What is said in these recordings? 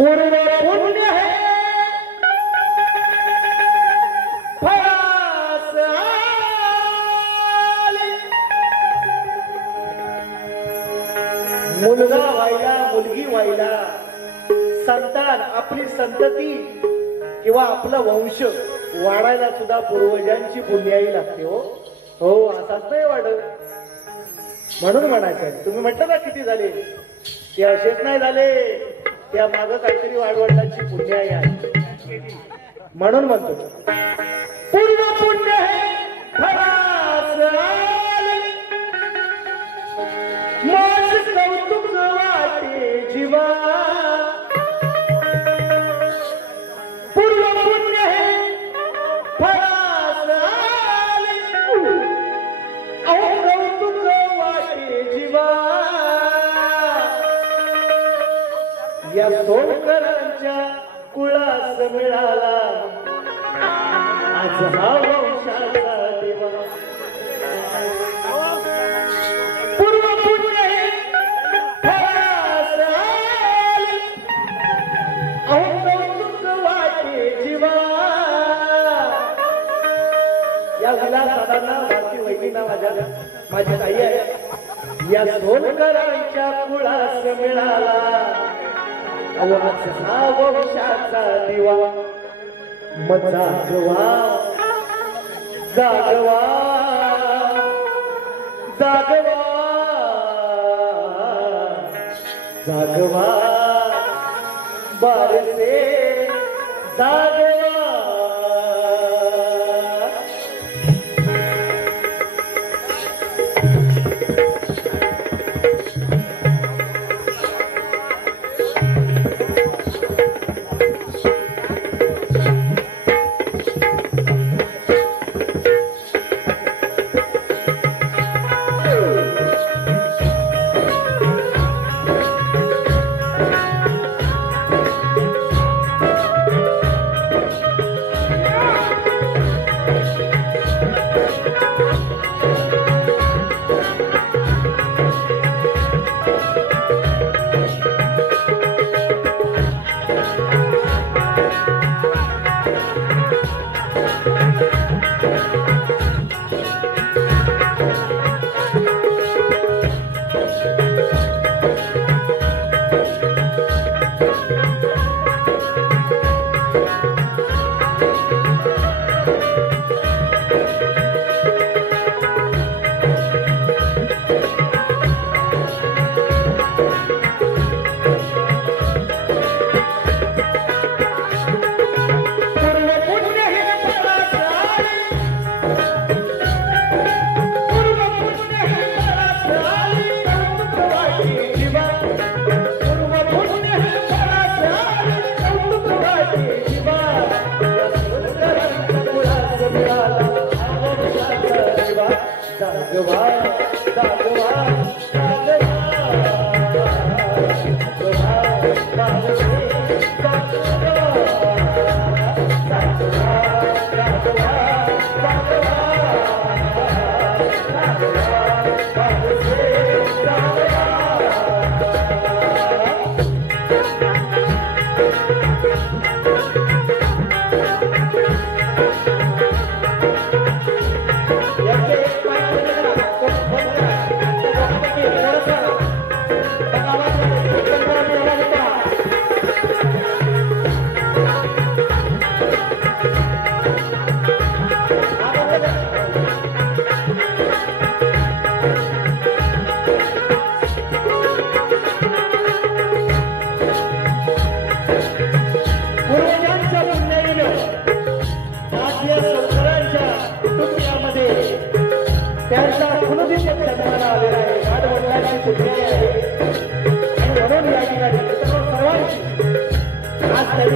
पूर्व पुण्य है फळास आले. मुलगा व्हायला मुलगी व्हायला संतान आपली संतती किंवा आपला वंश वाढायला सुद्धा पूर्वजांची पुण्याई लागते. हो हो असाच नाही वाढत म्हणून म्हणायचं. तुम्ही म्हटलं ना किती झाले ते असेच नाही झाले, त्या मागं काहीतरी वाढवडिलांची पुण्याई आहे म्हणून म्हणतो. पूर्व पुण्य है फळास आले, माझ कौतुक वाटे जीवा. पूर्व पुण्य है फळास आले, अहो कौतुक वाटे जीवा. या सोनकरांच्या कुळास मिळाला आज हा वंशाचा दिवा. पूर्व पुण्य है फळास आले, अहो कौतुक वाटे जीवा. या विलासादांना माझी वहिनीना माझी ताई आहे. या सोनकरांच्या कुळास मिळाला आज हा वंशाचा दिवा. मग जागवा जागवा जागवा जागवा बारसे जागवा.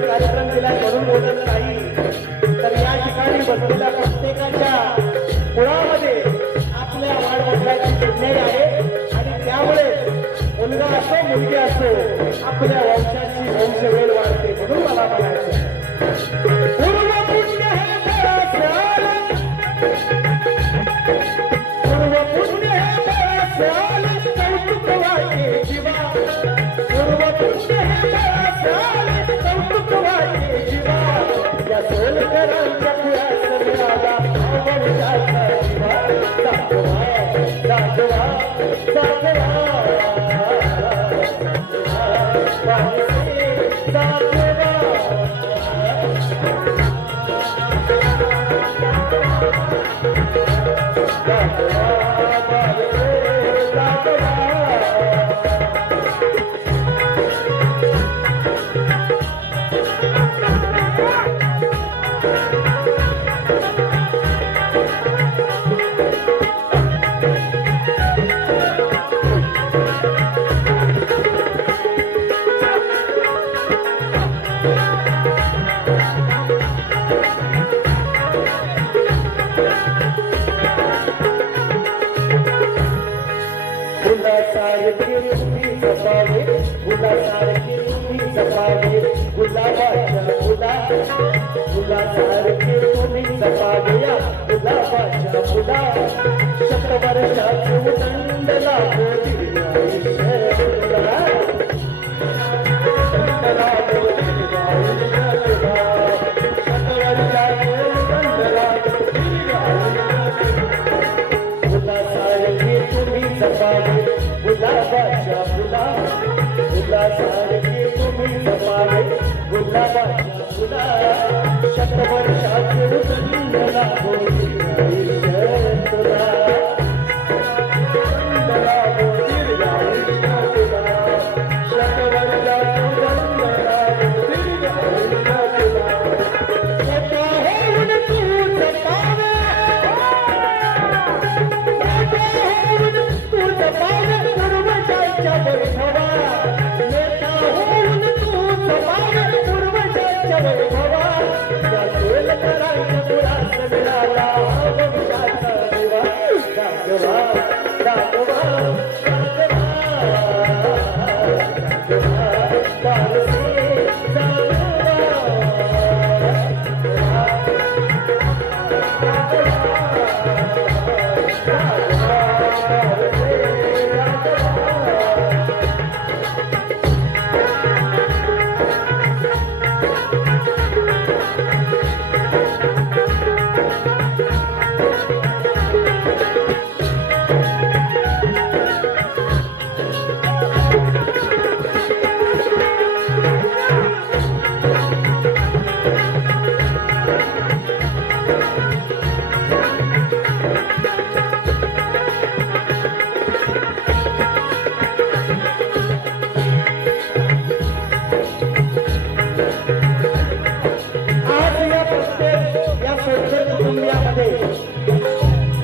कार्यक्रम दिला म्हणून बोलत नाही तर या ठिकाणी बसलेल्या प्रत्येकाच्या कुळामध्ये आपल्या वाढवडिलांची पुण्याई आहे आणि त्यामुळे मुलगा असो मुलगी असो आपल्या वंशाची वंशवेळ वाढते म्हणून मला म्हणायचं. पूर्व पुण्य हे फळास आले, पूर्व पुण्य हे फळास आले, कौतुक वाटे जीवा. पूर्व पुण्य हे फळास आले, करांच्या खुळ्यात मिळाला वंशाचा दिवा जागवा जागवा जागवा गुलासारखे तुम्ही जपावे गुलासारखे तुम्ही जपावे गुलाबाच्या फुला गुलासारखे तुम्ही जपावे या गुलाबाच्या फुला शतवर्षाचे उदंड लाभो गुलाबाच्या फुला गुलासारखे तुम्ही जपावे गुलाबाच्या फुला शतवर्षाचे उदंड लाभो तुला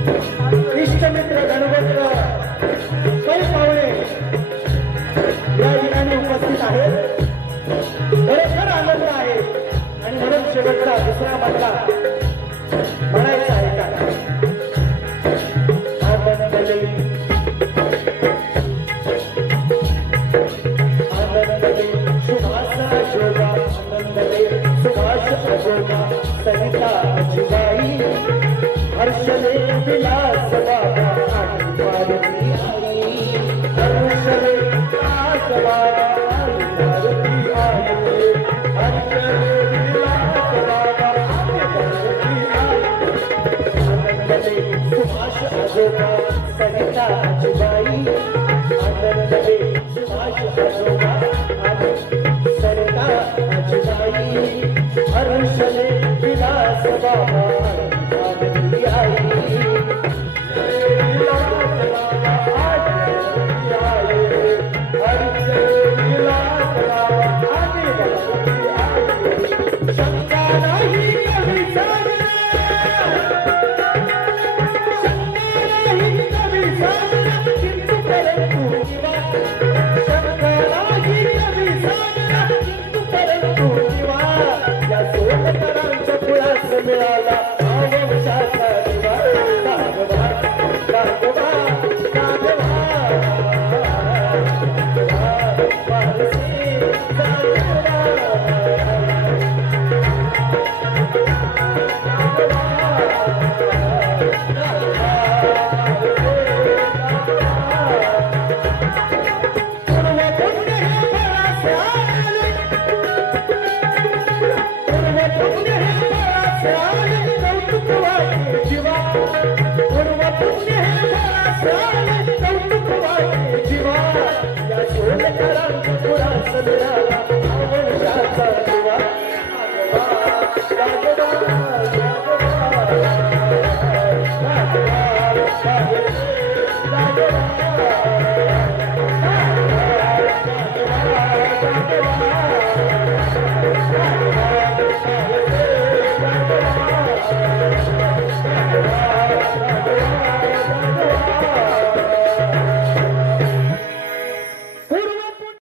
इष्टमित्र गणवंत काही पाहुणे या ठिकाणी उपस्थित आहेत. खरोखर आनंद आहे आणि म्हणून शेवटचा दुसरा मधला म्हणायचा आहे का आनंदले आनंदले सुभाषा जोगा आनंदले सुभाष अजोगा सरिता अजिबाई हर्षले विलास बाबा आणि पार्वती आई हर्षले विलास बाबा आणि पार्वती आई हर्षले विलास बाबा आणि पार्वती आई आनंदले सुभाष अजोगा सरिता अजिबाई आनंदले सुभाष अजोगा आणि सरिता अजिबाई हर्षले विलास बाबा शंका नाही कवी आले कौतुक वाटे जीवा पूर्व पुण्य हे भरासे आले कौतुक वाटे जीवा या शोधकरांचा पुरास मिळाला